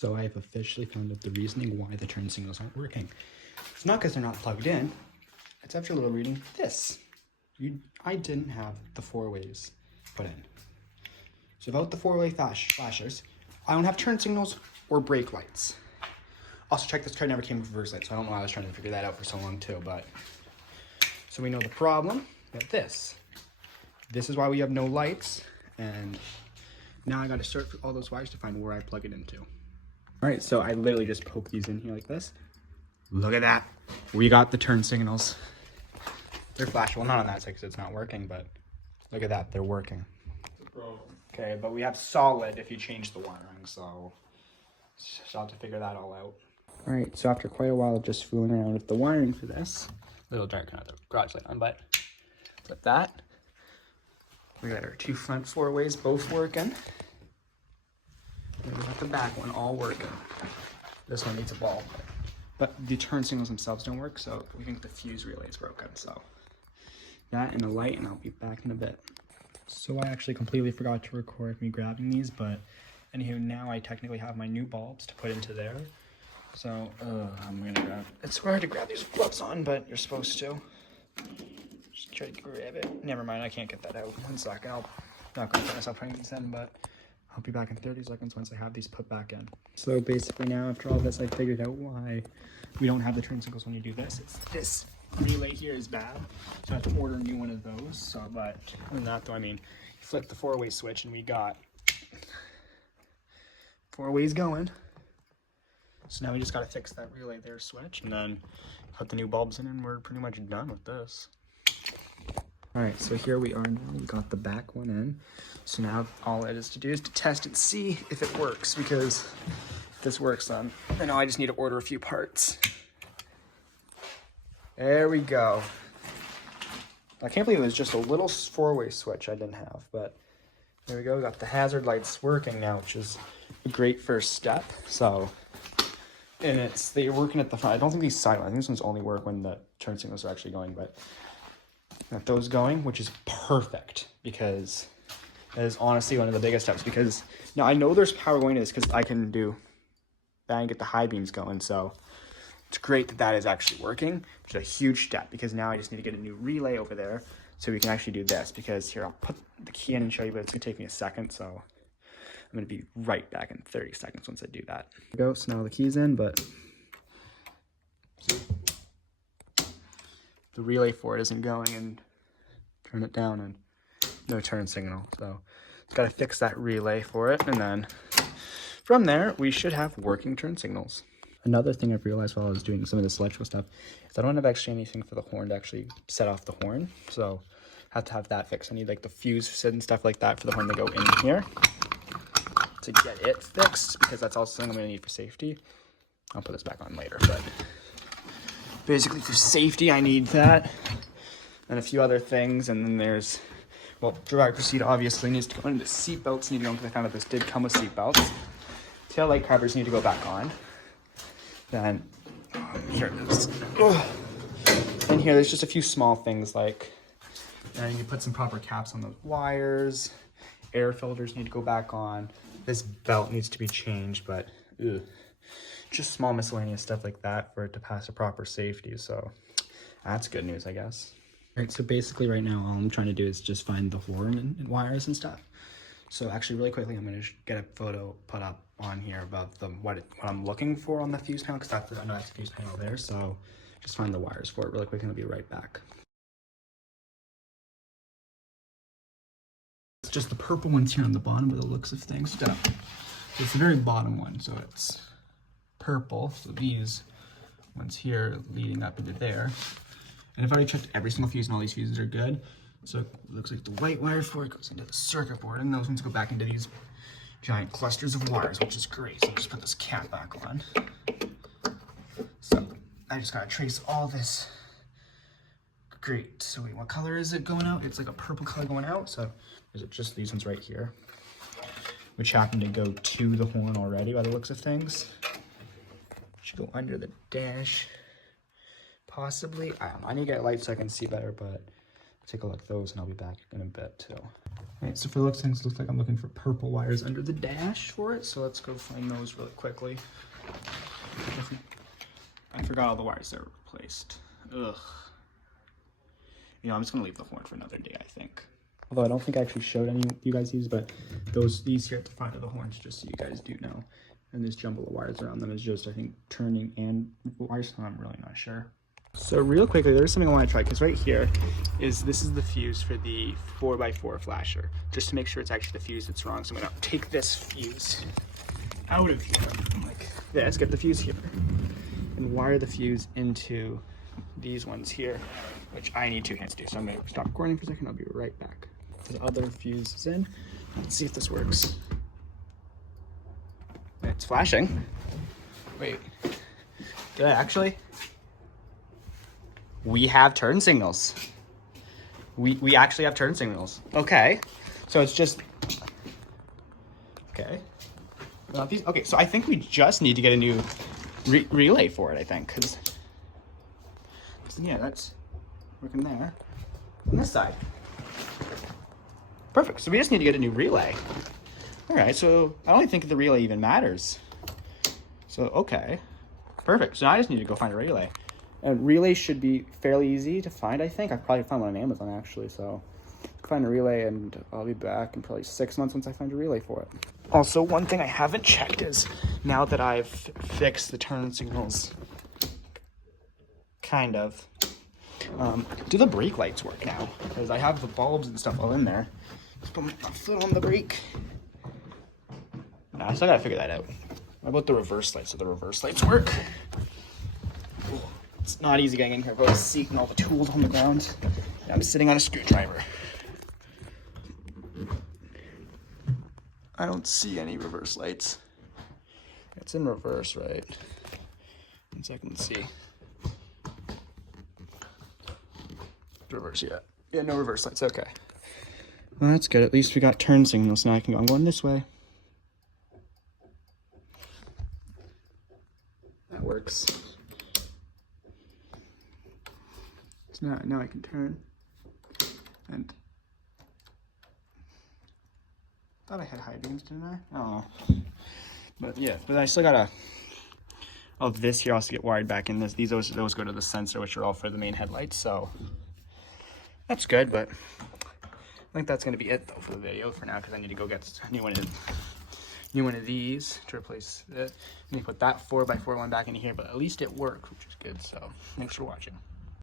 So I have officially found out the reasoning why the turn signals aren't working. It's not because they're not plugged in. It's after a little reading this. I didn't have the 4-ways put in. So without the 4-way flashers, I don't have turn signals or brake lights. Also, check this car never came with reverse lights, so I don't know why I was trying to figure that out for so long too, but. So we know the problem, but this is why we have no lights, and now I gotta search for all those wires to find where I plug it into. All right, so I literally just poke these in here like this. Look at that. We got the turn signals. They're flashing. Well, not on that side because it's not working, but look at that. They're working. Okay, but we have solid if you change the wiring, so just have to figure that all out. All right, so after quite a while of just fooling around with the wiring for this, a little dark on the garage light on, but with that, we got our 2 front 4-ways both working. And we got the back one all working. This one needs a bulb, but the turn signals themselves don't work, so we think the fuse relay is broken. So that and the light, and I'll be back in a bit. So I actually completely forgot to record me grabbing these, but anywho, now I technically have my new bulbs to put into there. So I'm gonna grab. It's hard to grab these gloves on, but you're supposed to. Just try to grab it. Never mind, I can't get that out. 1 second. I'm not gonna put myself putting these in, but I'll be back in 30 seconds once I have these put back in. So basically now, after all this, I figured out why we don't have the turn signals when you do this. It's this relay here is bad, so I have to order a new one of those. So, but other than that though, I mean, you flip the 4-way switch and we got 4 ways going. So now we just gotta fix that relay there switch and then put the new bulbs in and we're pretty much done with this. All right, so here we are now. We got the back one in. So now all it is to do is to test and see if it works, because if this works, then I know I just need to order a few parts. There we go. I can't believe there's just a little 4-way switch I didn't have, but there we go. We got the hazard lights working now, which is a great first step. So, and they're working at the front. I don't think these side ones, I think this one's only work when the turn signals are actually going, but got those going, which is perfect, because that is honestly one of the biggest steps. Because now I know there's power going to this because I can do that and get the high beams going. So it's great that that is actually working, which is a huge step, because now I just need to get a new relay over there so we can actually do this. Because here, I'll put the key in and show you, but it's gonna take me a second. So I'm gonna be right back in 30 seconds once I do that. There we go, so now the key's in, but the relay for it isn't going, and turn it down and no turn signal. So it's got to fix that relay for it, and then from there we should have working turn signals. Another thing I've realized while I was doing some of this electrical stuff is I don't have actually anything for the horn to actually set off the horn, so I have to have that fixed. I need like the fuse and stuff like that for the horn to go in here to get it fixed, because that's also something I'm going to need for safety. I'll put this back on later, but basically for safety I need that and a few other things. And then there's, well, driver's seat obviously needs to go into, seat belts need to go, because I found out this did come with seat belts. Tail light covers need to go back on. Then here it is. And here there's just a few small things, like you need to put some proper caps on those wires. Air filters need to go back on. This belt needs to be changed, but just small miscellaneous stuff like that for it to pass a proper safety. So that's good news, I guess. All right, so basically right now all I'm trying to do is just find the horn and wires and stuff. So actually really quickly, I'm going to get a photo put up on here about what I'm looking for on the fuse panel, because I know that's the fuse panel there. So just find the wires for it really quick and I'll be right back. It's just the purple ones here on the bottom by the looks of things. So it's the very bottom one, so it's purple. So these ones here leading up into there. And I've already checked every single fuse and all these fuses are good. So it looks like the white wire for it goes into the circuit board, and those ones go back into these giant clusters of wires, which is great. So I'll just put this cap back on. So I just gotta trace all this. Great. So wait, what color is it going out? It's like a purple color going out. So is it just these ones right here, which happen to go to the horn already by the looks of things? Should go under the dash. Possibly. I don't know. I need to get a light so I can see better, but take a look at those and I'll be back in a bit too. All right, so for the looks of things, it looks like I'm looking for purple wires under the dash for it. So let's go find those really quickly. I forgot all the wires that were replaced. Ugh. You know, I'm just gonna leave the horn for another day, I think. Although I don't think I actually showed any of you guys these, but these here at the front of the horns, just so you guys do know. And this jumble of wires around them is just, I think, turning and wires. I'm really not sure. So real quickly, there's something I want to try, because right here this is the fuse for the 4x4 flasher, just to make sure it's actually the fuse that's wrong. So I'm gonna take this fuse out of here, like this, get the fuse here, and wire the fuse into these ones here, which I need 2 hands to do. So I'm gonna stop recording for a second. I'll be right back. The other fuse is in. Let's see if this works. It's flashing. Wait, did I actually? We have turn signals. We actually have turn signals. Okay, so it's just, okay. Not these. Okay, so I think we just need to get a new relay for it, I think, because yeah, that's working there. On this side. Perfect, so we just need to get a new relay. All right, so I don't think the relay even matters. So, okay, perfect. So now I just need to go find a relay. And relays should be fairly easy to find, I think. I probably found one on Amazon, actually, so find a relay, and I'll be back in probably 6 months once I find a relay for it. Also, one thing I haven't checked is, now that I've fixed the turn signals, kind of, do the brake lights work now? Because I have the bulbs and stuff all in there. Just put my foot on the brake. Nah, I still gotta figure that out. What about the reverse lights? Do the reverse lights work? Ooh, it's not easy getting in here with the seat and all the tools on the ground. I'm sitting on a screwdriver. I don't see any reverse lights. It's in reverse, right? 1 second, let's see. Reverse, yeah. Yeah, no reverse lights, okay. Well, that's good. At least we got turn signals. Now I can go. I'm going this way. That works. So now I can turn. And I thought I had high beams, didn't I? I don't know. But yeah, but I still gotta. Oh, this here also get wired back in. Those go to the sensor, which are all for the main headlights. So that's good, but I think that's gonna be it though for the video for now, because I need to go get a new one of these to replace it. I need to put that 4x4 one back in here, but at least it worked, which is good. So thanks for watching.